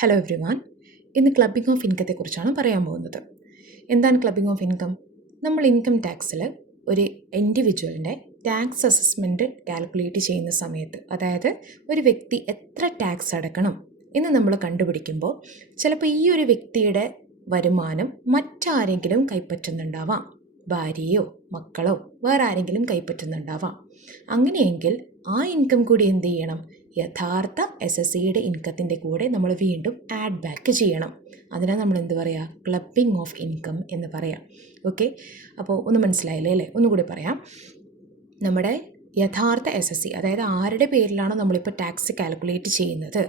Hello everyone. ഇന്ന് clubbing of ഇൻകത്തെക്കുറിച്ചാണ് പറയാൻ പോകുന്നത്. എന്താണ് ക്ലബിംഗ് ഓഫ് ഇൻകം? നമ്മൾ ഇൻകം ടാക്സിൽ ഒരു ഇൻഡിവിജ്വലിൻ്റെ ടാക്സ് അസസ്മെൻറ്റ് കാൽക്കുലേറ്റ് ചെയ്യുന്ന സമയത്ത്, അതായത് ഒരു വ്യക്തി എത്ര ടാക്സ് അടക്കണം എന്ന് നമ്മൾ കണ്ടുപിടിക്കുമ്പോൾ ചിലപ്പോൾ ഈ ഒരു വ്യക്തിയുടെ വരുമാനം മറ്റാരെങ്കിലും കൈപ്പറ്റുന്നുണ്ടാവാം. ഭാര്യയോ മക്കളോ വേറെ ആരെങ്കിലും കൈപ്പറ്റുന്നുണ്ടാവാം. അങ്ങനെയെങ്കിൽ ആ ഇൻകം കൂടി എന്ത് ചെയ്യണം? യഥാർത്ഥ SSCയുടെ ഇൻകത്തിൻ്റെ കൂടെ നമ്മൾ വീണ്ടും ആഡ് ബാക്ക് ചെയ്യണം. അതിനാണ് നമ്മൾ എന്ത് പറയുക? ക്ലബിംഗ് ഓഫ് ഇൻകം എന്ന് പറയാം. ഓക്കെ, അപ്പോൾ ഒന്ന് മനസ്സിലായില്ലേ അല്ലേ? ഒന്നുകൂടി പറയാം. നമ്മുടെ യഥാർത്ഥ SSC, അതായത് ആരുടെ പേരിലാണോ നമ്മളിപ്പോൾ ടാക്സ് കാൽക്കുലേറ്റ് ചെയ്യുന്നത്,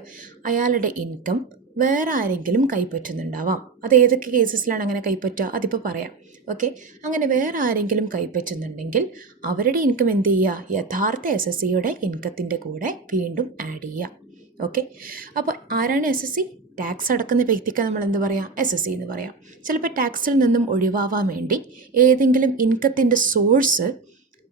അയാളുടെ ഇൻകം വേറെ ആരെങ്കിലും കൈപ്പറ്റുന്നുണ്ടാവാം. അത് ഏതൊക്കെ കേസസിലാണ് അങ്ങനെ കൈപ്പറ്റുക അതിപ്പോൾ പറയാം. ഓക്കെ, അങ്ങനെ വേറെ ആരെങ്കിലും കൈപ്പറ്റുന്നുണ്ടെങ്കിൽ അവരുടെ ഇൻകം എന്ത് ചെയ്യുക? യഥാർത്ഥ SSCയുടെ ഇൻകത്തിൻ്റെ കൂടെ വീണ്ടും ആഡ് ചെയ്യുക. ഓക്കെ, അപ്പോൾ ആരാണ് SSC? ടാക്സ് അടക്കുന്ന വ്യക്തിക്ക് നമ്മൾ എന്ത് പറയാം? SSC എന്ന് പറയാം. ചിലപ്പോൾ ടാക്സിൽ നിന്നും ഒഴിവാവാൻ വേണ്ടി ഏതെങ്കിലും ഇൻകത്തിൻ്റെ സോഴ്സ്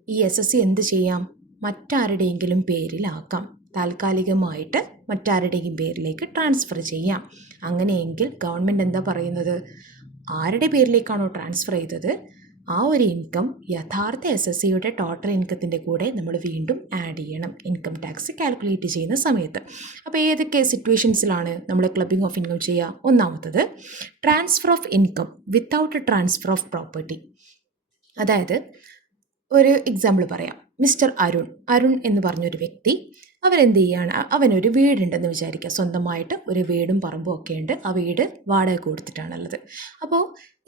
ഈ SSC എന്ത് ചെയ്യാം? മറ്റാരുടെയെങ്കിലും പേരിലാക്കാം. താൽക്കാലികമായിട്ട് മറ്റാരുടെയും പേരിലേക്ക് ട്രാൻസ്ഫർ ചെയ്യാം. അങ്ങനെയെങ്കിൽ ഗവൺമെൻറ് എന്താ പറയുന്നത്? ആരുടെ പേരിലേക്കാണോ ട്രാൻസ്ഫർ ചെയ്തത് ആ ഒരു ഇൻകം യഥാർത്ഥ SSCയുടെ ടോട്ടൽ ഇൻകത്തിൻ്റെ കൂടെ നമ്മൾ വീണ്ടും ആഡ് ചെയ്യണം ഇൻകം ടാക്സ് കാൽക്കുലേറ്റ് ചെയ്യുന്ന സമയത്ത്. അപ്പോൾ ഏതൊക്കെ സിറ്റുവേഷൻസിലാണ് നമ്മൾ ക്ലബിംഗ് ഓഫ് ഇൻകം ചെയ്യുക? ഒന്നാമത്തത്, transfer of income without transfer of property. അതായത് ഒരു എക്സാമ്പിൾ പറയാം. മിസ്റ്റർ അരുൺ എന്ന് പറഞ്ഞൊരു വ്യക്തി, അവരെന്ത് ചെയ്യുകയാണ്? അവനൊരു വീടുണ്ടെന്ന് വിചാരിക്കുക. സ്വന്തമായിട്ട് ഒരു വീടും പറമ്പും ഒക്കെ ഉണ്ട്. ആ വീട് വാടക കൊടുത്തിട്ടാണുള്ളത്. അപ്പോൾ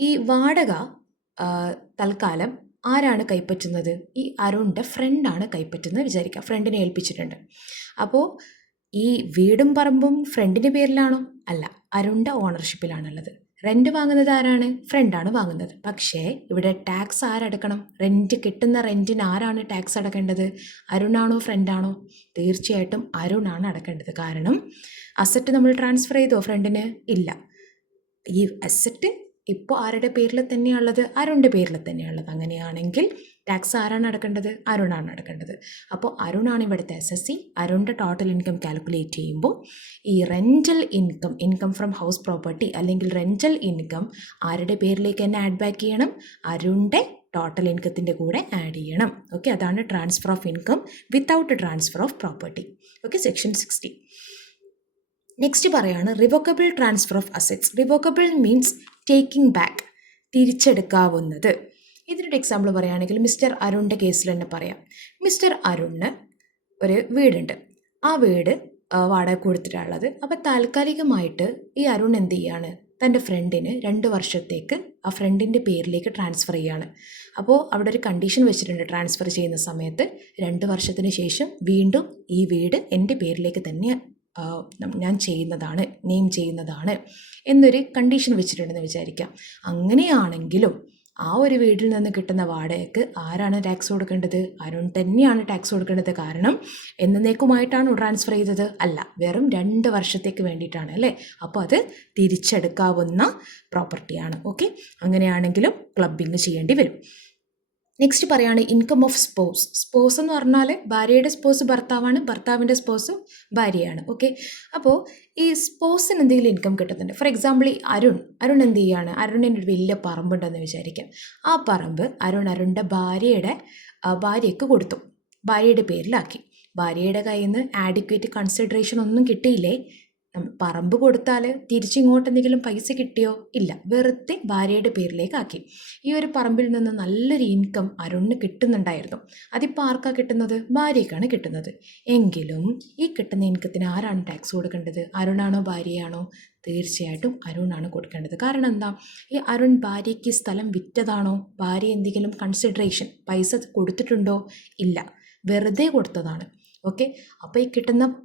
ഈ വാടക തൽക്കാലം ആരാണ് കൈപ്പറ്റുന്നത്? ഈ അരുണിൻ്റെ ഫ്രണ്ടാണ് കൈപ്പറ്റുന്നത് വിചാരിക്കുക. ഫ്രണ്ടിനെ ഏൽപ്പിച്ചിട്ടുണ്ട്. അപ്പോൾ ഈ വീടും പറമ്പും ഫ്രണ്ടിൻ്റെ പേരിലാണോ? അല്ല, അരുണിൻ്റെ ഓണർഷിപ്പിലാണുള്ളത്. റെൻറ്റ് വാങ്ങുന്നത് ആരാണ്? ഫ്രണ്ടാണ് വാങ്ങുന്നത്. പക്ഷേ ഇവിടെ ടാക്സ് ആരടക്കണം? കിട്ടുന്ന റെൻറ്റിന് ആരാണ് ടാക്സ് അടക്കേണ്ടത്? അരുണാണോ ഫ്രണ്ടാണോ? തീർച്ചയായിട്ടും അരുണാണ് അടക്കേണ്ടത്. കാരണം അസറ്റ് നമ്മൾ ട്രാൻസ്ഫർ ചെയ്തോ ഫ്രണ്ടിന്? ഇല്ല. ഈ അസറ്റ് ഇപ്പോൾ ആരുടെ പേരിൽ തന്നെയുള്ളത്? അരുണിൻ്റെ പേരിൽ തന്നെയുള്ളത്. അങ്ങനെയാണെങ്കിൽ ടാക്സ് ആരാണ് അടക്കേണ്ടത്? അരുണാണ് അടക്കേണ്ടത്. അപ്പോൾ അരുണാണ് ഇവിടുത്തെ SSC. അരുണിൻ്റെ ടോട്ടൽ ഇൻകം കാൽക്കുലേറ്റ് ചെയ്യുമ്പോൾ ഈ rental income from house property അല്ലെങ്കിൽ റെൻ്റൽ ഇൻകം ആരുടെ പേരിലേക്ക് തന്നെ ആഡ് ബാക്ക് ചെയ്യണം? അരുണിൻ്റെ ടോട്ടൽ ഇൻകത്തിൻ്റെ കൂടെ ആഡ് ചെയ്യണം. ഓക്കെ, അതാണ് transfer of income without transfer of property. Okay, section 60. Next പറയാണ് revocable transfer of assets. Revocable means taking back, തിരിച്ചെടുക്കാവുന്നത്. ഇതിനൊരു എക്സാമ്പിൾ പറയുകയാണെങ്കിൽ മിസ്റ്റർ അരുണിൻ്റെ കേസിൽ തന്നെ പറയാം. മിസ്റ്റർ അരുണിന് ഒരു വീടുണ്ട്. ആ വീട് വാടക കൊടുത്തിട്ടുള്ളത്. അപ്പോൾ താൽക്കാലികമായിട്ട് ഈ അരുൺ എന്ത് ചെയ്യാണ്? തൻ്റെ ഫ്രണ്ടിന് 2 വർഷത്തേക്ക് ആ ഫ്രണ്ടിൻ്റെ പേരിലേക്ക് ട്രാൻസ്ഫർ ചെയ്യാണ്. അപ്പോൾ അവിടെ ഒരു കണ്ടീഷൻ വെച്ചിട്ടുണ്ട്. ട്രാൻസ്ഫർ ചെയ്യുന്ന സമയത്ത് 2 വർഷത്തിന് ശേഷം വീണ്ടും ഈ വീട് എൻ്റെ പേരിലേക്ക് തന്നെ ഞാൻ നെയിം ചെയ്യുന്നതാണ് എന്നൊരു കണ്ടീഷൻ വെച്ചിട്ടുണ്ടെന്ന് വിചാരിക്കാം. അങ്ങനെയാണെങ്കിലും ആ ഒരു വീട്ടിൽ നിന്ന് കിട്ടുന്ന വാടകയ്ക്ക് ആരാണ് ടാക്സ് കൊടുക്കേണ്ടത്? അരുൺ തന്നെയാണ് ടാക്സ് കൊടുക്കേണ്ടത്. കാരണം എന്നേക്കുമായിട്ടാണ് ട്രാൻസ്ഫർ ചെയ്തത്? അല്ല, വെറും 2 വർഷത്തേക്ക് വേണ്ടിയിട്ടാണ് അല്ലേ? അപ്പോൾ അത് തിരിച്ചെടുക്കാവുന്ന പ്രോപ്പർട്ടിയാണ്. ഓക്കെ, അങ്ങനെയാണെങ്കിലും ക്ലബിങ് ചെയ്യേണ്ടി വരും. നെക്സ്റ്റ് പറയാണ് ഇൻകം ഓഫ് സ്പോസ്. സ്പോസ് എന്ന് പറഞ്ഞാൽ ഭാര്യയുടെ സ്പോസ് ഭർത്താവാണ്, ഭർത്താവിൻ്റെ സ്പോസ് ഭാര്യയാണ്. ഓക്കെ, അപ്പോൾ ഈ സ്പോസിന് എന്തെങ്കിലും ഇൻകം കിട്ടുന്നുണ്ട്. ഫോർ എക്സാമ്പിൾ ഈ അരുൺ എന്ത് ചെയ്യാണ്? അരുണിന് ഒരു വലിയ പറമ്പുണ്ടെന്ന് വിചാരിക്കാം. ആ പറമ്പ് അരുണിൻ്റെ ഭാര്യയ്ക്ക് കൊടുത്തു, ഭാര്യയുടെ പേരിലാക്കി. ഭാര്യയുടെ കയ്യിൽ നിന്ന് ആഡിക്വേറ്റ് കൺസിഡറേഷൻ ഒന്നും കിട്ടിയില്ലേ? പറമ്പ് കൊടുത്താൽ തിരിച്ചിങ്ങോട്ട് എന്തെങ്കിലും പൈസ കിട്ടിയോ? ഇല്ല, വെറുതെ ഭാര്യയുടെ പേരിലേക്കാക്കി. ഈ ഒരു പറമ്പിൽ നിന്ന് നല്ലൊരു ഇൻകം അരുണിന് കിട്ടുന്നുണ്ടായിരുന്നു. അതിപ്പോൾ ആർക്കാണ് കിട്ടുന്നത്? ഭാര്യയ്ക്കാണ് കിട്ടുന്നത്. എങ്കിലും ഈ കിട്ടുന്ന ഇൻകത്തിന് ആരാണ് ടാക്സ് കൊടുക്കേണ്ടത്? അരുണാണോ ഭാര്യയാണോ? തീർച്ചയായിട്ടും അരുണാണ് കൊടുക്കേണ്ടത്. കാരണം എന്താ? ഈ അരുൺ ഭാര്യയ്ക്ക് സ്ഥലം വിറ്റതാണോ? ഭാര്യ എന്തെങ്കിലും കൺസിഡറേഷൻ പൈസ കൊടുത്തിട്ടുണ്ടോ? ഇല്ല, വെറുതെ കൊടുത്തതാണ്. ഓക്കെ, അപ്പോൾ ഈ കിട്ടുന്ന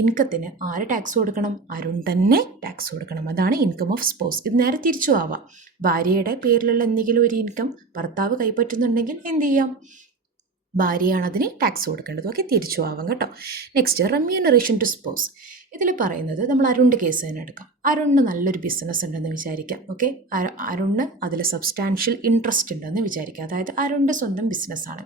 ഇൻകത്തിന് ആര് ടാക്സ് കൊടുക്കണം? അരുൺ തന്നെ ടാക്സ് കൊടുക്കണം. അതാണ് ഇൻകം ഓഫ് സ്പോസ്. ഇത് നേരെ തിരിച്ചു ആവാം. ഭാര്യയുടെ പേരിലുള്ള എന്തെങ്കിലും ഒരു ഇൻകം ഭർത്താവ് കൈപ്പറ്റുന്നുണ്ടെങ്കിൽ എന്ത് ചെയ്യാം? ഭാര്യയാണ് അതിന് ടാക്സ് കൊടുക്കേണ്ടത്. ഓക്കെ, തിരിച്ചു ആവാം കേട്ടോ. Next remuneration to spouse. ഇതിൽ പറയുന്നത് നമ്മൾ അരുണിൻ്റെ കേസ് തന്നെ എടുക്കാം. അരുണിന് നല്ലൊരു ബിസിനസ് ഉണ്ടെന്ന് വിചാരിക്കാം. ഓക്കെ, അരുണിന് അതിൽ സബ്സ്റ്റാൻഷ്യൽ ഇൻട്രസ്റ്റ് ഉണ്ടെന്ന് വിചാരിക്കാം. അതായത് അരുണിൻ്റെ സ്വന്തം ബിസിനസ്സാണ്.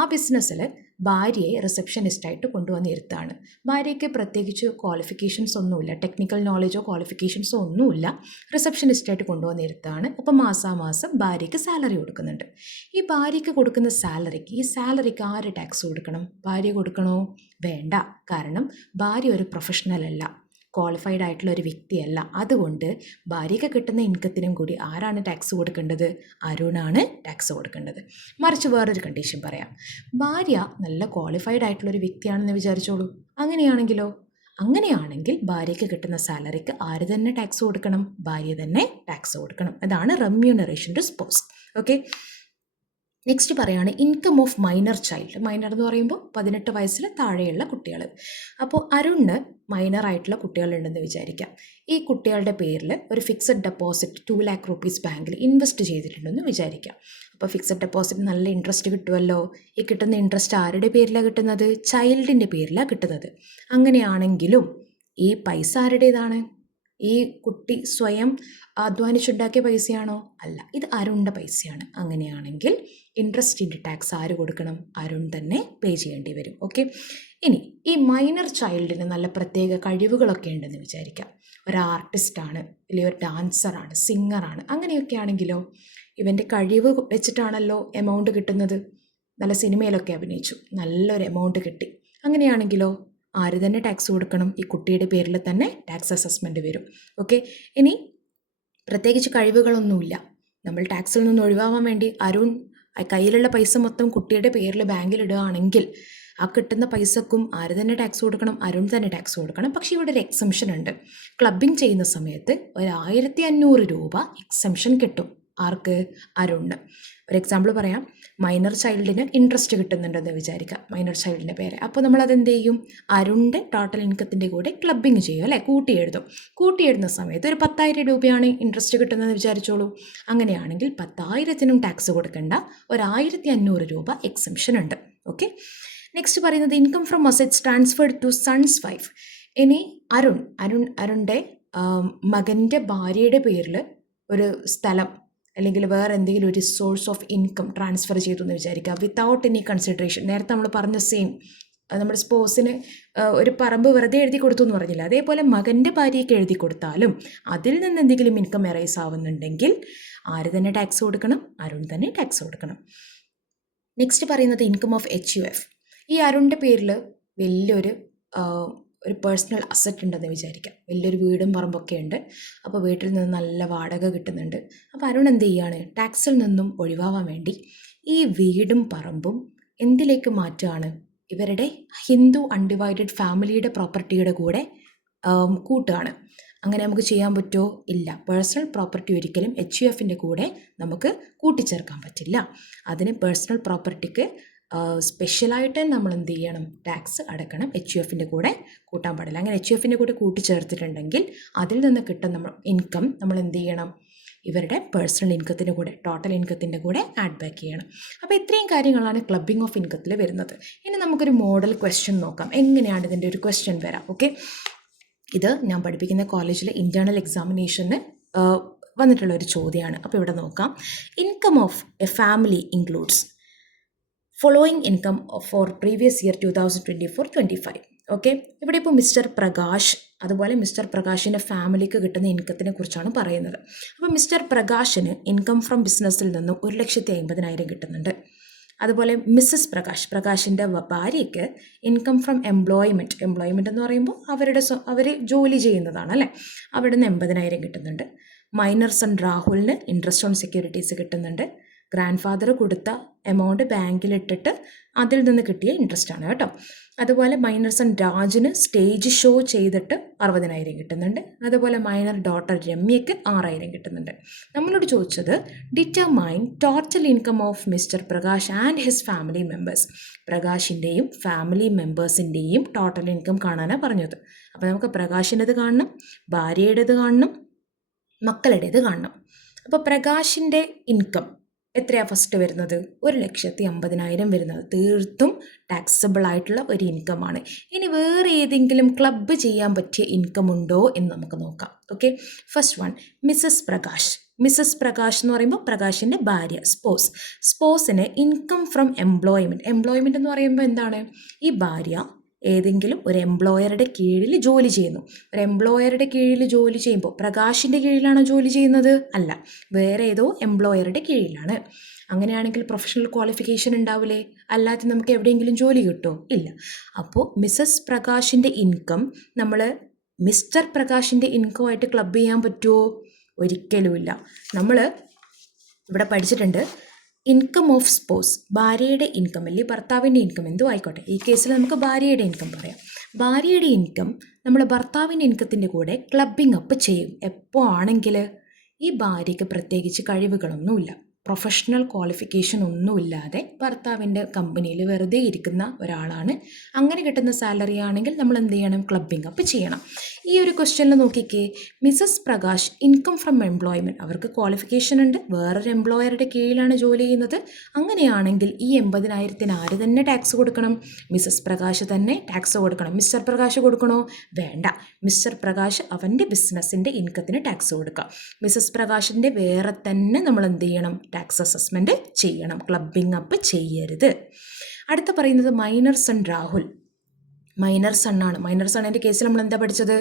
ആ ബിസിനസ്സിൽ ഭാര്യയെ റിസപ്ഷനിസ്റ്റായിട്ട് കൊണ്ടുവന്ന് ഇരുത്താണ്. ഭാര്യയ്ക്ക് പ്രത്യേകിച്ച് ക്വാളിഫിക്കേഷൻസ് ഒന്നുമില്ല, ടെക്നിക്കൽ നോളജോ ക്വാളിഫിക്കേഷൻസോ ഒന്നുമില്ല. റിസപ്ഷനിസ്റ്റായിട്ട് കൊണ്ടുവന്ന് ഇരുത്താണ്. അപ്പോൾ മാസാമാസം ഭാര്യയ്ക്ക് സാലറി കൊടുക്കുന്നുണ്ട്. ഈ ഭാര്യയ്ക്ക് കൊടുക്കുന്ന സാലറിക്ക് ആര് ടാക്സ് കൊടുക്കണം? ഭാര്യ കൊടുക്കണോ? വേണ്ട. കാരണം ഭാര്യ ഒരു പ്രൊഫഷണൽ അല്ല, ക്വാളിഫൈഡ് ആയിട്ടുള്ള ഒരു വ്യക്തിയല്ല. അതുകൊണ്ട് ഭാര്യയ്ക്ക് കിട്ടുന്ന ഇൻകത്തിനും കൂടി ആരാണ് ടാക്സ് കൊടുക്കേണ്ടത്? അരുണാണ് ടാക്സ് കൊടുക്കേണ്ടത്. മറിച്ച് വേറൊരു കണ്ടീഷൻ പറയാം. ഭാര്യ നല്ല ക്വാളിഫൈഡ് ആയിട്ടുള്ള ഒരു വ്യക്തിയാണെന്ന് വിചാരിച്ചോളൂ. അങ്ങനെയാണെങ്കിൽ ഭാര്യയ്ക്ക് കിട്ടുന്ന സാലറിക്ക് ആര് തന്നെ ടാക്സ് കൊടുക്കണം? ഭാര്യ തന്നെ ടാക്സ് കൊടുക്കണം. അതാണ് remuneration to spouse. Okay, next പറയുകയാണ് income of minor child. Minor എന്ന് പറയുമ്പോൾ 18 വയസ്സിൽ താഴെയുള്ള കുട്ടികൾ. അപ്പോൾ അരുണിന് മൈനറായിട്ടുള്ള കുട്ടികളുണ്ടെന്ന് വിചാരിക്കാം. ഈ കുട്ടികളുടെ പേരിൽ ഒരു ഫിക്സഡ് ഡെപ്പോസിറ്റ് 2 lakh rupees ബാങ്കിൽ ഇൻവെസ്റ്റ് ചെയ്തിട്ടുണ്ടെന്ന് വിചാരിക്കാം. അപ്പോൾ ഫിക്സഡ് ഡെപ്പോസിറ്റ് നല്ല ഇൻട്രസ്റ്റ് കിട്ടുമല്ലോ. ഈ കിട്ടുന്ന ഇൻട്രസ്റ്റ് ആരുടെ പേരിലാണ് കിട്ടുന്നത്? ചൈൽഡിൻ്റെ പേരിലാണ് കിട്ടുന്നത്. അങ്ങനെയാണെങ്കിലും ഈ പൈസ ആരുടേതാണ്? ഈ കുട്ടി സ്വയം അധ്വാനിച്ചുണ്ടാക്കിയ പൈസയാണോ? അല്ല, ഇത് അരുണിൻ്റെ പൈസയാണ്. അങ്ങനെയാണെങ്കിൽ ഇൻട്രസ്റ്റിൻ്റെ ടാക്സ് ആര് കൊടുക്കണം? അരുൺ തന്നെ പേ ചെയ്യേണ്ടി വരും. ഓക്കെ, ഇനി ഈ മൈനർ ചൈൽഡിന് നല്ല പ്രത്യേക കഴിവുകളൊക്കെ ഉണ്ടെന്ന് വിചാരിക്കാം. ഒരു ആർട്ടിസ്റ്റാണ്, അല്ലെങ്കിൽ ഒരു ഡാൻസറാണ്, സിംഗറാണ്. അങ്ങനെയൊക്കെ ആണെങ്കിലോ ഇവൻ്റെ കഴിവ് വെച്ചിട്ടാണല്ലോ എമൗണ്ട് കിട്ടുന്നത്. നല്ല സിനിമയിലൊക്കെ അഭിനയിച്ചു, നല്ലൊരു എമൗണ്ട് കിട്ടി. അങ്ങനെയാണെങ്കിലോ ആര് തന്നെ ടാക്സ് കൊടുക്കണം? ഈ കുട്ടിയുടെ പേരിൽ തന്നെ ടാക്സ് അസസ്മെൻറ്റ് വരും. ഓക്കെ, ഇനി പ്രത്യേകിച്ച് കഴിവുകളൊന്നുമില്ല, നമ്മൾ ടാക്സിൽ നിന്ന് ഒഴിവാകാൻ വേണ്ടി അരുൺ കയ്യിലുള്ള പൈസ മൊത്തം കുട്ടിയുടെ പേരിൽ ബാങ്കിൽ ഇടുകയാണെങ്കിൽ ആ കിട്ടുന്ന പൈസക്കും ആര് തന്നെ ടാക്സ് കൊടുക്കണം? അരുൺ തന്നെ ടാക്സ് കൊടുക്കണം. പക്ഷേ ഇവിടെ ഒരു എക്സംഷൻ ഉണ്ട്. ക്ലബിങ് ചെയ്യുന്ന സമയത്ത് 1500 രൂപ എക്സംഷൻ കിട്ടും. ആർക്ക്? അരുണിന്. ഒരു എക്സാമ്പിൾ പറയാം. മൈനർ ചൈൽഡിന് ഇൻട്രസ്റ്റ് കിട്ടുന്നുണ്ടെന്ന് വിചാരിക്കുക, മൈനർ ചൈൽഡിൻ്റെ പേര്. അപ്പോൾ നമ്മളത് എന്ത് ചെയ്യും? അരുണിൻ്റെ ടോട്ടൽ ഇൻകത്തിൻ്റെ കൂടെ ക്ലബിങ് ചെയ്യും, അല്ലേ? കൂട്ടിയെഴുതുന്ന സമയത്ത് ഒരു 10,000 രൂപയാണ് ഇൻട്രസ്റ്റ് കിട്ടുന്നതെന്ന് വിചാരിച്ചോളൂ. അങ്ങനെയാണെങ്കിൽ 10,000നും ടാക്സ് കൊടുക്കേണ്ട, 1500 രൂപ എക്സംഷൻ ഉണ്ട്. ഓക്കെ, നെക്സ്റ്റ് പറയുന്നത് income from assets transferred to son's wife. ഇനി അരുണിൻ്റെ മകൻ്റെ ഭാര്യയുടെ പേരിൽ ഒരു സ്ഥലം അല്ലെങ്കിൽ വേറെ എന്തെങ്കിലും ഒരു സോഴ്സ് ഓഫ് ഇൻകം ട്രാൻസ്ഫർ ചെയ്തു എന്ന് വിചാരിക്കുക, വിത്തൗട്ട് എനി കൺസിഡറേഷൻ. നേരത്തെ നമ്മൾ പറഞ്ഞ സെയിം, നമ്മുടെ സ്പോസിന് ഒരു പറമ്പ് വെറുതെ എഴുതി കൊടുത്തു എന്ന് പറഞ്ഞില്ല, അതേപോലെ മകൻ്റെ ഭാര്യയ്ക്ക് എഴുതി കൊടുത്താലും അതിൽ നിന്ന് എന്തെങ്കിലും ഇൻകം എറൈസ് ആവുന്നുണ്ടെങ്കിൽ ആര് തന്നെ ടാക്സ് കൊടുക്കണം? അരുൺ തന്നെ ടാക്സ് കൊടുക്കണം. നെക്സ്റ്റ് പറയുന്നത് ഇൻകം ഓഫ് HUF. ഈ അരുണിൻ്റെ പേരിൽ വലിയൊരു പേഴ്സണൽ അസറ്റ് ഉണ്ടെന്ന് വിചാരിക്കാം. വലിയൊരു വീടും പറമ്പൊക്കെ ഉണ്ട്. അപ്പോൾ വീട്ടിൽ നിന്ന് നല്ല വാടക കിട്ടുന്നുണ്ട്. അപ്പോൾ അരുൺ എന്ത് ചെയ്യാണ്? ടാക്സിൽ നിന്നും ഒഴിവാവാൻ വേണ്ടി ഈ വീടും പറമ്പും എന്തിലേക്ക് മാറ്റുകയാണ്? ഇവരുടെ ഹിന്ദു അൺഡിവൈഡഡ് ഫാമിലിയുടെ പ്രോപ്പർട്ടിയുടെ കൂടെ കൂട്ടുകയാണ്. അങ്ങനെ നമുക്ക് ചെയ്യാൻ പറ്റുമോ? ഇല്ല. പേഴ്സണൽ പ്രോപ്പർട്ടി ഒരിക്കലും HUFൻ്റെ കൂടെ നമുക്ക് കൂട്ടിച്ചേർക്കാൻ പറ്റില്ല. അതിന് പേഴ്സണൽ പ്രോപ്പർട്ടിക്ക് സ്പെഷ്യലായിട്ട് നമ്മൾ എന്ത് ചെയ്യണം? ടാക്സ് അടക്കണം. HUFൻ്റെ കൂടെ കൂട്ടാൻ പാടില്ല. അങ്ങനെ HUFൻ്റെ കൂടെ കൂട്ടിച്ചേർത്തിട്ടുണ്ടെങ്കിൽ അതിൽ നിന്ന് കിട്ടുന്ന ഇൻകം നമ്മൾ എന്ത് ചെയ്യണം? ഇവരുടെ പേഴ്സണൽ ഇൻകത്തിൻ്റെ കൂടെ, ടോട്ടൽ ഇൻകത്തിൻ്റെ കൂടെ ആഡ് ബാക്ക് ചെയ്യണം. അപ്പോൾ ഇത്രയും കാര്യങ്ങളാണ് ക്ലബിംഗ് ഓഫ് ഇൻകത്തിൽ വരുന്നത്. ഇനി നമുക്കൊരു മോഡൽ ക്വസ്റ്റ്യൻ നോക്കാം. എങ്ങനെയാണ് ഇതിൻ്റെ ഒരു ക്വസ്റ്റ്യൻ വരാം? ഓക്കെ, ഇത് ഞാൻ പഠിപ്പിക്കുന്ന കോളേജിലെ ഇൻറ്റേർണൽ എക്സാമിനേഷന് വന്നിട്ടുള്ള ഒരു ചോദ്യമാണ്. അപ്പോൾ ഇവിടെ നോക്കാം. Income of A family includes following income four previous year 2024-25. Okay, ഇവിടെ ഇപ്പോൾ മിസ്റ്റർ പ്രകാശ്, അതുപോലെ മിസ്റ്റർ പ്രകാശിൻ്റെ ഫാമിലിക്ക് കിട്ടുന്ന ഇൻകത്തിനെ കുറിച്ചാണ് പറയുന്നത്. അപ്പോൾ മിസ്റ്റർ പ്രകാശിന് ഇൻകം ഫ്രം ബിസിനസ്സിൽ നിന്നും 1,50,000 കിട്ടുന്നുണ്ട്. അതുപോലെ മിസ്സസ് പ്രകാശിൻ്റെ ഭാര്യയ്ക്ക് ഇൻകം ഫ്രം എംപ്ലോയ്മെൻറ്റ് എന്ന് പറയുമ്പോൾ അവർ ജോലി ചെയ്യുന്നതാണ്, അല്ലേ? അവിടെ നിന്ന് 80,000 കിട്ടുന്നുണ്ട്. മൈനർ സൺ രാഹുലിന് ഇൻട്രസ്റ്റ് ഓൺ സെക്യൂരിറ്റീസ് കിട്ടുന്നുണ്ട്. ഗ്രാൻഡ് ഫാദർ കൊടുത്ത എമൗണ്ട് ബാങ്കിലിട്ടിട്ട് അതിൽ നിന്ന് കിട്ടിയ ഇൻട്രസ്റ്റ് ആണ് കേട്ടോ. അതുപോലെ മൈനർ സൺ രാജിന് സ്റ്റേജ് ഷോ ചെയ്തിട്ട് 60,000 കിട്ടുന്നുണ്ട്. അതുപോലെ മൈനർ ഡോട്ടർ രമ്യയ്ക്ക് 6,000 കിട്ടുന്നുണ്ട്. നമ്മളോട് ചോദിച്ചത് determine total income of mister Prakash and his family members. പ്രകാശിൻ്റെയും ഫാമിലി മെമ്പേഴ്സിൻ്റെയും ടോട്ടൽ ഇൻകം കാണാനാണ് പറഞ്ഞത്. അപ്പോൾ നമുക്ക് പ്രകാശിൻ്റെത് കാണണം, ഭാര്യയുടേത് കാണണം, മക്കളുടേത് കാണണം. അപ്പോൾ പ്രകാശിൻ്റെ ഇൻകം എത്രയാണ് ഫസ്റ്റ് വരുന്നത്? 1,50,000 വരുന്നത് തീർത്തും ടാക്സബിൾ ആയിട്ടുള്ള ഒരു ഇൻകമാണ്. ഇനി വേറെ ഏതെങ്കിലും ക്ലബ്ബ് ചെയ്യാൻ പറ്റിയ ഇൻകം ഉണ്ടോ എന്ന് നമുക്ക് നോക്കാം. Okay, first one Mrs Prakash. Mrs Prakash എന്ന് പറയുമ്പോൾ പ്രകാശിൻ്റെ ഭാര്യ, സ്പോസിന് ഇൻകം ഫ്രം എംപ്ലോയ്മെൻറ്റ് എന്ന് പറയുമ്പോൾ എന്താണ്? ഈ ഭാര്യ ഏതെങ്കിലും ഒരു എംപ്ലോയറുടെ കീഴിൽ ജോലി ചെയ്യുന്നു. ഒരു എംപ്ലോയറുടെ കീഴിൽ ജോലി ചെയ്യുമ്പോൾ പ്രകാശിൻ്റെ കീഴിലാണോ ജോലി ചെയ്യുന്നത്? അല്ല, വേറെ ഏതോ എംപ്ലോയറുടെ കീഴിലാണ്. അങ്ങനെയാണെങ്കിൽ പ്രൊഫഷണൽ ക്വാളിഫിക്കേഷൻ ഉണ്ടാവില്ലേ? അല്ലാതെ നമുക്ക് എവിടെയെങ്കിലും ജോലി കിട്ടുമോ? ഇല്ല. അപ്പോൾ മിസ്സസ് പ്രകാശിൻ്റെ ഇൻകം നമ്മൾ മിസ്റ്റർ പ്രകാശിൻ്റെ ഇൻകമായിട്ട് ക്ലബ് ചെയ്യാൻ പറ്റുമോ? ഒരിക്കലുമില്ല. നമ്മൾ ഇവിടെ പഠിച്ചിട്ടുണ്ട് ഇൻകം ഓഫ് സ്പോസ്, ഭാര്യയുടെ ഇൻകം അല്ലെങ്കിൽ ഭർത്താവിൻ്റെ ഇൻകം എന്തോ ആയിക്കോട്ടെ, ഈ കേസിൽ നമുക്ക് ഭാര്യയുടെ ഇൻകം പറയാം. ഭാര്യയുടെ ഇൻകം നമ്മൾ ഭർത്താവിൻ്റെ ഇൻകത്തിൻ്റെ കൂടെ ക്ലബിംഗ് അപ്പ് ചെയ്യും. എപ്പോൾ ആണെങ്കിൽ ഈ ഭാര്യയ്ക്ക് പ്രത്യേകിച്ച് കഴിവുകളൊന്നുമില്ല, പ്രൊഫഷണൽ ക്വാളിഫിക്കേഷൻ ഒന്നുമില്ലാതെ ഭർത്താവിൻ്റെ കമ്പനിയിൽ വെറുതെ ഇരിക്കുന്ന ഒരാളാണ്. അങ്ങനെ കിട്ടുന്ന സാലറി ആണെങ്കിൽ നമ്മൾ എന്ത് ചെയ്യണം? ക്ലബിംഗ് അപ്പ് ചെയ്യണം. ഈ ഒരു ക്വസ്റ്റ്യനിൽ നോക്കിക്കേ, Mrs Prakash income from employment, അവർക്ക് ക്വാളിഫിക്കേഷൻ ഉണ്ട്, വേറൊരു എംപ്ലോയറുടെ കീഴിലാണ് ജോലി ചെയ്യുന്നത്. അങ്ങനെയാണെങ്കിൽ ഈ 80,000 ആര് തന്നെ ടാക്സ് കൊടുക്കണം? മിസ്സസ് പ്രകാശ് തന്നെ ടാക്സ് കൊടുക്കണം. മിസ്റ്റർ പ്രകാശ് കൊടുക്കണോ? വേണ്ട. മിസ്റ്റർ പ്രകാശ് അവൻ്റെ ബിസിനസ്സിൻ്റെ ഇൻകത്തിന് ടാക്സ് കൊടുക്കാം. മിസ്സസ് പ്രകാശിൻ്റെ വേറെ തന്നെ നമ്മൾ എന്ത് ചെയ്യണം? ടാക്സ് അസസ്മെൻറ്റ് ചെയ്യണം. ക്ലബിംഗ് അപ്പ് ചെയ്യരുത്. അടുത്ത പറയുന്നത് മൈനർ സൺ രാഹുൽ. മൈനർ സണ്ണാണ്. മൈനർ സണ്ണിൻ്റെ കേസിൽ നമ്മൾ എന്താ പഠിച്ചത്?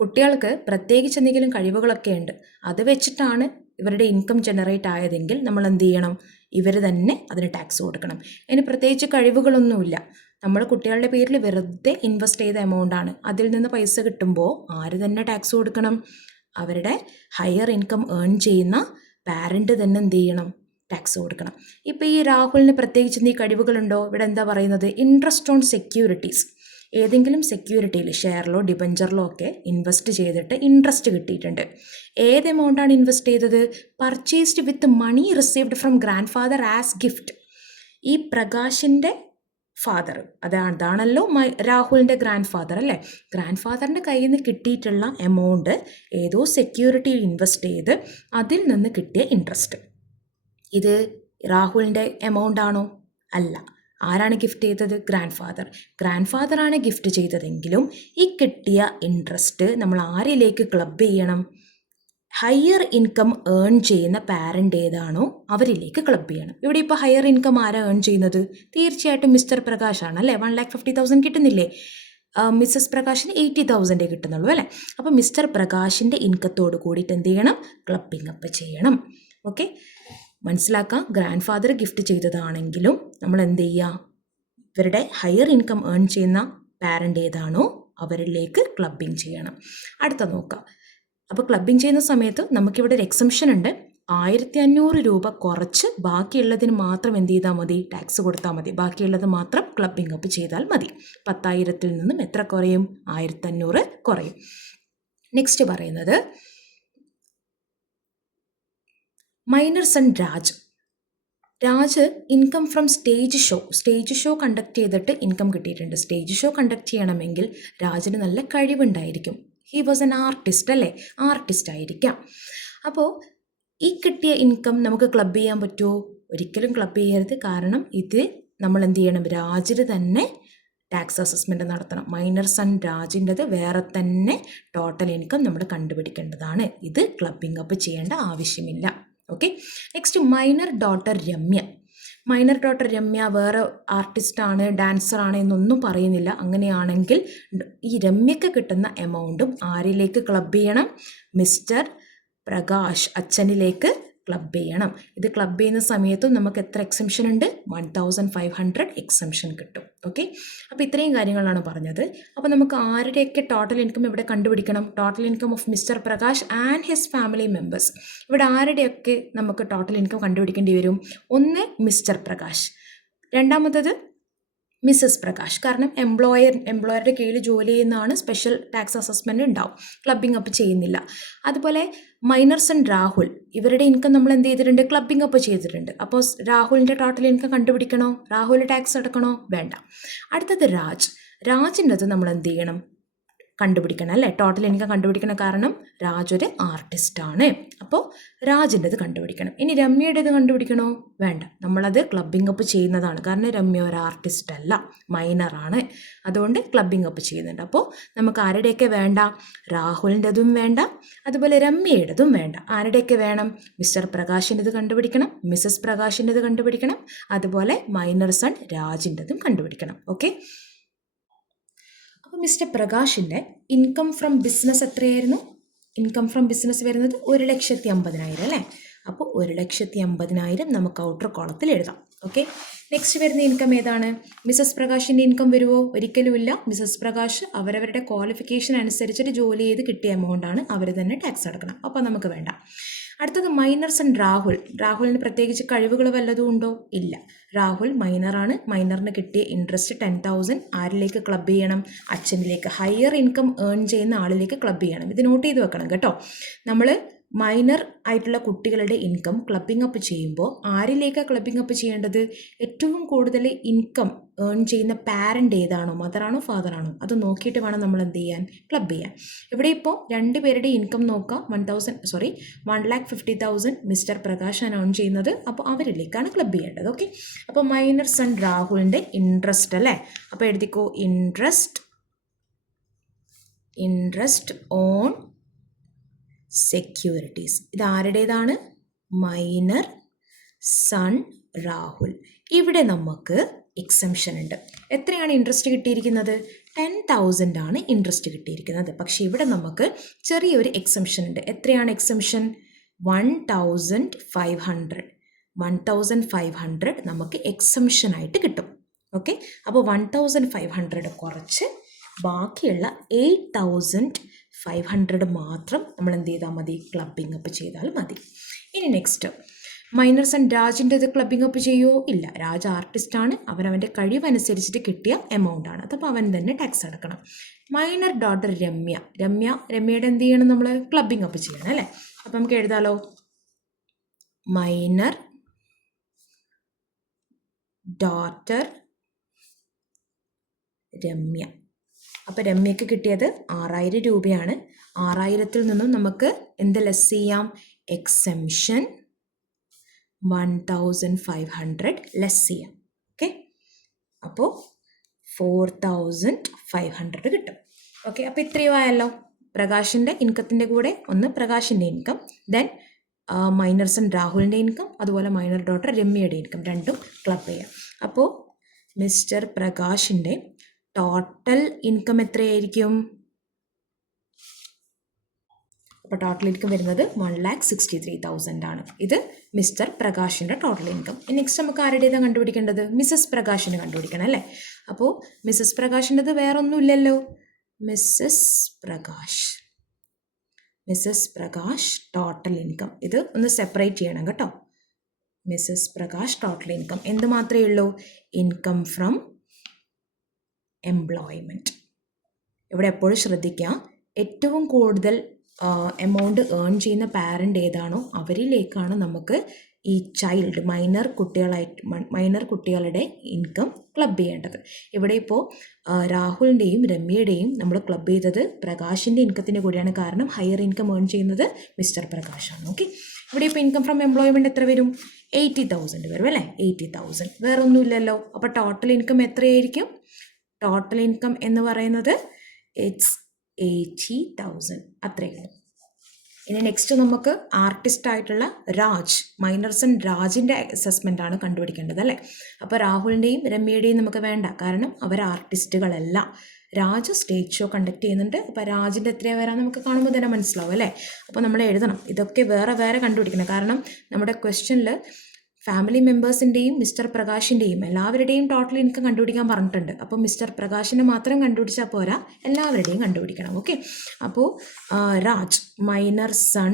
കുട്ടികൾക്ക് പ്രത്യേകിച്ച് എന്തെങ്കിലും കഴിവുകളൊക്കെ ഉണ്ട്, അത് വെച്ചിട്ടാണ് ഇവരുടെ ഇൻകം ജനറേറ്റ് ആയതെങ്കിൽ നമ്മൾ എന്ത് ചെയ്യണം? ഇവർ തന്നെ അതിന് ടാക്സ് കൊടുക്കണം. അതിന് പ്രത്യേകിച്ച് കഴിവുകളൊന്നുമില്ല, നമ്മൾ കുട്ടികളുടെ പേരിൽ വെറുതെ ഇൻവെസ്റ്റ് ചെയ്ത എമൗണ്ടാണ്. അതിൽ നിന്ന് പൈസ കിട്ടുമ്പോൾ ആര് തന്നെ ടാക്സ് കൊടുക്കണം? അവരുടെ ഹയർ ഇൻകം ഏൺ ചെയ്യുന്ന പാരൻ്റ് തന്നെ എന്ത് ചെയ്യണം? ടാക്സ് കൊടുക്കണം. ഇപ്പോൾ ഈ രാഹുലിന് പ്രത്യേകിച്ച് എന്തെങ്കിലും കഴിവുകളുണ്ടോ? ഇവിടെ എന്താ പറയുന്നത്? ഇൻട്രസ്റ്റ് ഓൺ സെക്യൂരിറ്റീസ്, ഏതെങ്കിലും സെക്യൂരിറ്റിയിൽ ഷെയറിലോ ഡിബഞ്ചറിലോ ഒക്കെ ഇൻവെസ്റ്റ് ചെയ്തിട്ട് ഇൻട്രസ്റ്റ് കിട്ടിയിട്ടുണ്ട്. ഏത് എമൗണ്ടാണ് ഇൻവെസ്റ്റ് ചെയ്തത്? Purchased with money received from grandfather as gift. ഈ പ്രകാശിൻ്റെ ഫാദർ, അതാണല്ലോ രാഹുലിൻ്റെ ഗ്രാൻഡ് ഫാദർ അല്ലേ? ഗ്രാൻഡ് ഫാദറിൻ്റെ കയ്യിൽ നിന്ന് കിട്ടിയിട്ടുള്ള എമൗണ്ട് ഏതോ സെക്യൂരിറ്റിയിൽ ഇൻവെസ്റ്റ് ചെയ്ത് അതിൽ നിന്ന് കിട്ടിയ ഇൻട്രസ്റ്റ്. ഇത് രാഹുലിൻ്റെ എമൗണ്ട് ആണോ? അല്ല. ആരാണ് ഗിഫ്റ്റ് ചെയ്തത്? ഗ്രാൻഡ് ഫാദറാണ് ഗിഫ്റ്റ് ചെയ്തതെങ്കിലും ഈ കിട്ടിയ ഇൻട്രസ്റ്റ് നമ്മൾ ആരിലേക്ക് ക്ലബ് ചെയ്യണം? ഹയർ ഇൻകം ഏൺ ചെയ്യുന്ന പാരൻ്റ് ഏതാണോ അവരിലേക്ക് ക്ലബ് ചെയ്യണം. ഇവിടെ ഇപ്പോൾ ഹയർ ഇൻകം ആരാ ഏൺ ചെയ്യുന്നത്? തീർച്ചയായിട്ടും മിസ്റ്റർ പ്രകാശാണ് അല്ലേ? 1,50,000 കിട്ടുന്നില്ലേ? മിസ്സസ് പ്രകാശിന് 80,000 കിട്ടുന്നുള്ളൂ അല്ലേ? അപ്പോൾ മിസ്റ്റർ പ്രകാശിൻ്റെ ഇൻകത്തോട് കൂടിയിട്ട് എന്ത് ചെയ്യണം? ക്ലബിംഗ് അപ്പ് ചെയ്യണം. ഓക്കെ, മനസ്സിലാക്കാം. ഗ്രാൻഡ് ഫാദർ ഗിഫ്റ്റ് ചെയ്തതാണെങ്കിലും നമ്മൾ എന്ത് ചെയ്യുക? ഇവരുടെ ഹയർ ഇൻകം ഏൺ ചെയ്യുന്ന പാരൻ്റ് ഏതാണോ അവരിലേക്ക് ക്ലബിംഗ് ചെയ്യണം. അടുത്ത നോക്കാം. അപ്പോൾ ക്ലബിംഗ് ചെയ്യുന്ന സമയത്ത് നമുക്കിവിടെ ഒരു എക്സംഷൻ ഉണ്ട്. 1,500 രൂപ കുറച്ച് ബാക്കിയുള്ളതിന് മാത്രം എന്ത് ചെയ്താൽ മതി? ടാക്സ് കൊടുത്താൽ മതി. ബാക്കിയുള്ളത് മാത്രം ക്ലബിംഗ് അപ്പ് ചെയ്താൽ മതി. 10,000-ൽ നിന്നും എത്ര കുറയും? 1,500 കുറയും. നെക്സ്റ്റ് പറയുന്നത് minor son Raj income from stage show conduct ചെയ്തിട്ട് ഇൻകം കിട്ടിയിട്ടുണ്ട്. സ്റ്റേജ് ഷോ കണ്ടക്ട് ചെയ്യണമെങ്കിൽ രാജിന് നല്ല കഴിവുണ്ടായിരിക്കും. ഹി വാസ് എൻ ആർട്ടിസ്റ്റ് അല്ലേ? ആർട്ടിസ്റ്റ് ആയിരിക്കാം. അപ്പോൾ ഈ കിട്ടിയ ഇൻകം നമുക്ക് ക്ലബ് ചെയ്യാൻ പറ്റുമോ? ഒരിക്കലും ക്ലബ് ചെയ്യരുത്. കാരണം ഇത് നമ്മൾ എന്ത് ചെയ്യണം? രാജിന് തന്നെ ടാക്സ് അസസ്മെൻറ്റ് നടത്തണം. മൈനർ സൺ രാജിൻ്റെത് വേറെ തന്നെ ടോട്ടൽ ഇൻകം നമ്മൾ കണ്ടുപിടിക്കേണ്ടതാണ്. ഇത് ക്ലബിംഗ് അപ്പ് ചെയ്യേണ്ട ആവശ്യമില്ല. Okay, next minor daughter Ramya വേറെ ആർട്ടിസ്റ്റാണ്, ഡാൻസറാണ് എന്നൊന്നും പറയുന്നില്ല. അങ്ങനെയാണെങ്കിൽ ഈ രമ്യക്ക് കിട്ടുന്ന എമൗണ്ടും ആരിലേക്ക് ക്ലബ് ചെയ്യണം? മിസ്റ്റർ പ്രകാശ് അച്ഛനിലേക്ക് ക്ലബ് ചെയ്യണം. ഇത് ക്ലബ് ചെയ്യുന്ന സമയത്തും നമുക്ക് എത്ര എക്സംഷൻ ഉണ്ട്? 1,500 എക്സംഷൻ കിട്ടും. ഓക്കെ, അപ്പോൾ ഇത്രയും കാര്യങ്ങളാണ് പറഞ്ഞത്. അപ്പോൾ നമുക്ക് ആരുടെയൊക്കെ ടോട്ടൽ ഇൻകം ഇവിടെ കണ്ടുപിടിക്കണം? Total income of mister Prakash and his family members. ഇവിടെ ആരുടെയൊക്കെ നമുക്ക് ടോട്ടൽ ഇൻകം കണ്ടുപിടിക്കേണ്ടി വരും? ഒന്ന് മിസ്റ്റർ പ്രകാശ്, രണ്ടാമത്തത് മിസ്സസ് പ്രകാശ്. കാരണം എംപ്ലോയറുടെ കീഴിൽ ജോലി ചെയ്യുന്നതാണ്, സ്പെഷ്യൽ ടാക്സ് അസസ്മെൻറ്റ് ഉണ്ടാവും, ക്ലബിംഗ് അപ്പ് ചെയ്യുന്നില്ല. അതുപോലെ മൈനർ സൺ രാഹുൽ, ഇവരുടെ ഇൻകം നമ്മൾ എന്ത് ചെയ്തിട്ടുണ്ട്? ക്ലബിംഗ് അപ്പ് ചെയ്തിട്ടുണ്ട്. അപ്പോൾ രാഹുലിൻ്റെ ടോട്ടൽ ഇൻകം കണ്ടുപിടിക്കണോ? രാഹുൽ ടാക്സ് അടക്കണോ? വേണ്ട. അടുത്തത് രാജിൻ്റെത് നമ്മൾ എന്ത് ചെയ്യണം? കണ്ടുപിടിക്കണം അല്ലേ. ടോട്ടൽ ഇൻകം കണ്ടുപിടിക്കണം, കാരണം രാജ് ഒരു ആർട്ടിസ്റ്റാണ്. അപ്പോൾ രാജിൻ്റെത് കണ്ടുപിടിക്കണം. ഇനി രമ്യയുടേത് കണ്ടുപിടിക്കണോ? വേണ്ട, നമ്മളത് ക്ലബിംഗ് അപ്പ് ചെയ്യുന്നതാണ്. കാരണം രമ്യ ഒരു ആർട്ടിസ്റ്റ് അല്ല, മൈനറാണ്. അതുകൊണ്ട് ക്ലബിംഗ് അപ്പ് ചെയ്യുന്നുണ്ട്. അപ്പോൾ നമുക്ക് ആരുടെയൊക്കെ വേണ്ട? രാഹുലിൻ്റെതും വേണ്ട, അതുപോലെ രമ്യയുടേതും വേണ്ട. ആരുടെയൊക്കെ വേണം? മിസ്റ്റർ പ്രകാശിൻ്റെത് കണ്ടുപിടിക്കണം, മിസ്സസ് പ്രകാശിൻ്റെത് കണ്ടുപിടിക്കണം, അതുപോലെ മൈനർ സൺ രാജിൻ്റെതും കണ്ടുപിടിക്കണം. ഓക്കെ. അപ്പോൾ മിസ്റ്റർ പ്രകാശിൻ്റെ ഇൻകം ഫ്രം ബിസിനസ് എത്രയായിരുന്നു? ഇൻകം ഫ്രം ബിസിനസ് വരുന്നത് 1,50,000 അല്ലേ. അപ്പോൾ 1,50,000 നമുക്ക് ഔട്ടർ കോളത്തിൽ എഴുതാം. ഓക്കെ. നെക്സ്റ്റ് വരുന്ന ഇൻകം ഏതാണ്? മിസ്സസ് പ്രകാശിൻ്റെ ഇൻകം വരുമോ? ഒരിക്കലുമില്ല. മിസ്സസ് പ്രകാശ് അവരവരുടെ ക്വാളിഫിക്കേഷൻ അനുസരിച്ചിട്ട് ജോലി ചെയ്ത് കിട്ടിയ എമൗണ്ടാണ്, അവർ തന്നെ ടാക്സ് അടക്കണം. അപ്പോൾ നമുക്ക് വേണ്ട. അടുത്തത് മൈനർ സൺ രാഹുൽ. രാഹുലിന് പ്രത്യേകിച്ച് കഴിവുകൾ വല്ലതും ഉണ്ടോ? ഇല്ല. രാഹുൽ മൈനറാണ്. മൈനറിന് കിട്ടിയ ഇൻട്രസ്റ്റ് 10,000 ആരിലേക്ക് ക്ലബ് ചെയ്യണം? അച്ഛനിലേക്ക്. ഹയർ ഇൻകം ഏൺ ചെയ്യുന്ന ആളിലേക്ക് ക്ലബ് ചെയ്യണം. ഇത് നോട്ട് ചെയ്ത് വെക്കണം കേട്ടോ. നമ്മൾ മൈനർ ആയിട്ടുള്ള കുട്ടികളുടെ ഇൻകം ക്ലബിംഗ് അപ്പ് ചെയ്യുമ്പോൾ ആരിലേക്കാണ് ക്ലബിംഗ് അപ്പ് ചെയ്യേണ്ടത്? ഏറ്റവും കൂടുതൽ ഇൻകം ഏൺ ചെയ്യുന്ന പാരൻ്റ് ഏതാണോ, മദറാണോ ഫാദറാണോ, അത് നോക്കിയിട്ട് വേണം നമ്മൾ എന്ത് ചെയ്യാൻ? ക്ലബ് ചെയ്യാൻ. ഇവിടെ ഇപ്പോൾ 2 പേരുടെ ഇൻകം നോക്കാം. 1,50,000 മിസ്റ്റർ പ്രകാശാണ് ഏൺ ചെയ്യുന്നത്. അപ്പോൾ അവരിലേക്കാണ് ക്ലബ് ചെയ്യേണ്ടത്. ഓക്കെ. അപ്പോൾ മൈനർ സൺ രാഹുലിൻ്റെ ഇൻട്രസ്റ്റ് അല്ലേ. അപ്പോൾ എഴുതിക്കോ, ഇൻട്രസ്റ്റ് ഓൺ സെക്യൂരിറ്റീസ്. ഇത് ആരുടേതാണ്? Minor son Rahul. ഇവിടെ നമുക്ക് എക്സംഷൻ ഉണ്ട്. എത്രയാണ് ഇൻട്രസ്റ്റ് കിട്ടിയിരിക്കുന്നത്? 10,000 ആണ് ഇൻട്രസ്റ്റ് കിട്ടിയിരിക്കുന്നത്. പക്ഷേ ഇവിടെ നമുക്ക് ചെറിയൊരു എക്സംഷൻ ഉണ്ട്. എത്രയാണ് എക്സംഷൻ? 1,500 നമുക്ക് എക്സംഷനായിട്ട് കിട്ടും. ഓക്കെ. അപ്പോൾ 1,500 കുറച്ച് ബാക്കിയുള്ള 8,500 മാത്രം നമ്മൾ എന്ത് ചെയ്താൽ മതി? ക്ലബിംഗ് അപ്പ് ചെയ്താൽ മതി. ഇനി നെക്സ്റ്റ്, മൈനർ സൺ രാജിൻ്റെ ഇത് ക്ലബിംഗ് അപ്പ് ചെയ്യുമോ? ഇല്ല. രാജ് ആർട്ടിസ്റ്റാണ്. അവനവൻ്റെ കഴിവനുസരിച്ചിട്ട് കിട്ടിയ എമൗണ്ട് ആണ്. അപ്പോൾ അവൻ തന്നെ ടാക്സ് അടക്കണം. മൈനർ ഡോട്ടർ രമ്യയുടെ എന്ത് ചെയ്യണം? നമ്മൾ ക്ലബിംഗ് അപ്പ് ചെയ്യണം അല്ലേ. അപ്പം നമുക്ക് എഴുതാലോ, മൈനർ ഡോട്ടർ രമ്യ. അപ്പോൾ രമ്യക്ക് കിട്ടിയത് 6,000 രൂപയാണ്. 6,000-ൽ നിന്നും നമുക്ക് എന്ത് ലെസ് ചെയ്യാം? എക്സംഷൻ 1,500 ലെസ് ചെയ്യാം. ഓക്കെ. അപ്പോൾ 4,500 കിട്ടും. ഓക്കെ. അപ്പോൾ ഇത്രയും ആയല്ലോ. പ്രകാശിൻ്റെ ഇൻകത്തിൻ്റെ കൂടെ ഒന്ന് പ്രകാശിൻ്റെ ഇൻകം, ദെൻ മൈനർ സൺ രാഹുലിൻ്റെ ഇൻകം, അതുപോലെ മൈനർ ഡോട്ടർ രമ്യയുടെ ഇൻകം, രണ്ടും ക്ലബ് ചെയ്യാം. അപ്പോൾ മിസ്റ്റർ പ്രകാശിൻ്റെ ടോട്ടൽ ഇൻകം എത്രയായിരിക്കും? അപ്പോൾ ടോട്ടൽ ഇൻകം വരുന്നത് 1,63,000 ആണ്. ഇത് മിസ്റ്റർ പ്രകാശിൻ്റെ ടോട്ടൽ ഇൻകം. നെക്സ്റ്റ് നമുക്ക് ആരുടേതാണ് കണ്ടുപിടിക്കേണ്ടത്? മിസ്സസ് പ്രകാശിന് കണ്ടുപിടിക്കണം അല്ലേ. അപ്പോൾ മിസ്സസ് പ്രകാശിൻ്റെത് വേറൊന്നുമില്ലല്ലോ. Missus Prakash total income. ഇത് ഒന്ന് സെപ്പറേറ്റ് ചെയ്യണം കേട്ടോ. മിസ്സസ് പ്രകാശ് ടോട്ടൽ ഇൻകം എന്ത് മാത്രമേ ഉള്ളൂ? Income from employment. ഇവിടെ എപ്പോഴും ശ്രദ്ധിക്കുക, ഏറ്റവും കൂടുതൽ എമൗണ്ട് ഏൺ ചെയ്യുന്ന പാരൻ്റ് ഏതാണോ അവരിലേക്കാണ് നമുക്ക് ഈ ചൈൽഡ് മൈനർ കുട്ടികളുടെ ഇൻകം ക്ലബ് ചെയ്യേണ്ടത്. ഇവിടെ ഇപ്പോൾ രാഹുലിൻ്റെയും രമ്യയുടെയും നമ്മൾ ക്ലബ് ചെയ്തത് പ്രകാശിൻ്റെ ഇൻകത്തിൻ്റെ കൂടെയാണ്. കാരണം ഹയർ ഇൻകം ഏൺ ചെയ്യുന്നത് മിസ്റ്റർ പ്രകാശാണ്. ഓക്കെ. ഇവിടെ ഇപ്പോൾ ഇൻകം ഫ്രം എംപ്ലോയ്മെൻറ്റ് എത്ര വരും? 80,000 വരും അല്ലേ. 80,000 വേറെ ഒന്നുമില്ലല്ലോ. അപ്പോൾ ടോട്ടൽ ഇൻകം എത്രയായിരിക്കും? ടോട്ടൽ ഇൻകം എന്ന് പറയുന്നത് ഇറ്റ്സ് 80,000. അത്രയുള്ളൂ. ഇനി നെക്സ്റ്റ് നമുക്ക് ആർട്ടിസ്റ്റ് ആയിട്ടുള്ള മൈനർ സൺ രാജിൻ്റെ അസസ്മെൻ്റ് ആണ് കണ്ടുപിടിക്കേണ്ടത് അല്ലേ. അപ്പോൾ രാഹുലിൻ്റെയും രമ്യയുടെയും നമുക്ക് വേണ്ട, കാരണം അവർ ആർട്ടിസ്റ്റുകളല്ല. രാജ് സ്റ്റേജ് ഷോ കണ്ടക്ട് ചെയ്യുന്നുണ്ട്. അപ്പോൾ രാജിൻ്റെ എത്രയാണ് വരാൻ നമുക്ക് കാണുമ്പോൾ തന്നെ മനസ്സിലാവും അല്ലേ. അപ്പോൾ നമ്മൾ എഴുതണം. ഇതൊക്കെ വേറെ കണ്ടുപിടിക്കണം. കാരണം നമ്മുടെ ക്വസ്റ്റ്യനിൽ ഫാമിലി മെമ്പേഴ്സിൻ്റെയും മിസ്റ്റർ പ്രകാശിൻ്റെയും എല്ലാവരുടെയും ടോട്ടൽ ഇൻകം കണ്ടുപിടിക്കാൻ പറഞ്ഞിട്ടുണ്ട്. അപ്പോൾ മിസ്റ്റർ പ്രകാശിനെ മാത്രം കണ്ടുപിടിച്ചാൽ പോരാ, എല്ലാവരുടെയും കണ്ടുപിടിക്കണം. ഓക്കെ. അപ്പോൾ രാജ് മൈനർ സൺ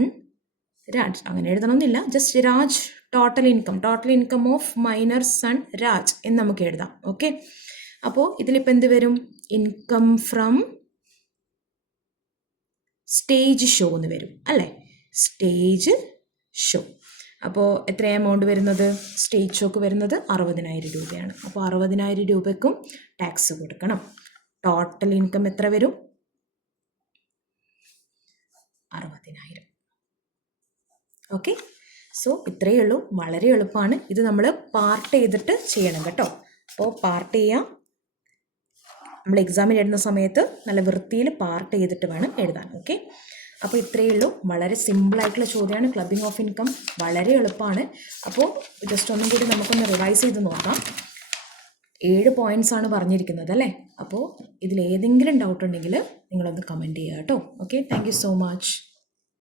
രാജ് അങ്ങനെ എഴുതണമെന്നില്ല, just Raj total income of minor son Raj എന്ന് നമുക്ക് എഴുതാം. ഓക്കെ. അപ്പോൾ ഇതിലിപ്പോൾ എന്ത് വരും? ഇൻകം ഫ്രം സ്റ്റേജ് ഷോ എന്ന് വരും അല്ലേ. Stage show. അപ്പോൾ എത്ര എമൗണ്ട് വരുന്നത്? സ്റ്റേജ് ഷോക്ക് വരുന്നത് 60,000 രൂപയാണ്. അപ്പോൾ 60,000 രൂപയ്ക്കും ടാക്സ് കൊടുക്കണം. ടോട്ടൽ ഇൻകം എത്ര വരും? 10,000. ഓക്കെ, സോ ഇത്രയേ ഉള്ളൂ, വളരെ എളുപ്പമാണ്. ഇത് നമ്മൾ പാർട്ട് ചെയ്തിട്ട് ചെയ്യണം കേട്ടോ. അപ്പോൾ പാർട്ട് ചെയ്യാം. നമ്മൾ എക്സാമിന് എഴുതുന്ന സമയത്ത് നല്ല വൃത്തിയിൽ പാർട്ട് ചെയ്തിട്ട് വേണം എഴുതാൻ. ഓക്കെ, അപ്പോൾ ഇത്രയേ ഉള്ളൂ. വളരെ സിമ്പിളായിട്ടുള്ള ചോദ്യമാണ്. ക്ലബിംഗ് ഓഫ് ഇൻകം വളരെ എളുപ്പമാണ്. അപ്പോൾ ജസ്റ്റ് ഒന്നും കൂടി നമുക്കൊന്ന് റിവൈസ് ചെയ്ത് നോക്കാം. 7 പോയിൻറ്റ്സ് ആണ് പറഞ്ഞിരിക്കുന്നത് അല്ലേ. അപ്പോൾ ഇതിലേതെങ്കിലും ഡൗട്ട് ഉണ്ടെങ്കിൽ നിങ്ങളൊന്ന് കമൻറ്റ് ചെയ്യുക കേട്ടോ. Okay, thank you so much.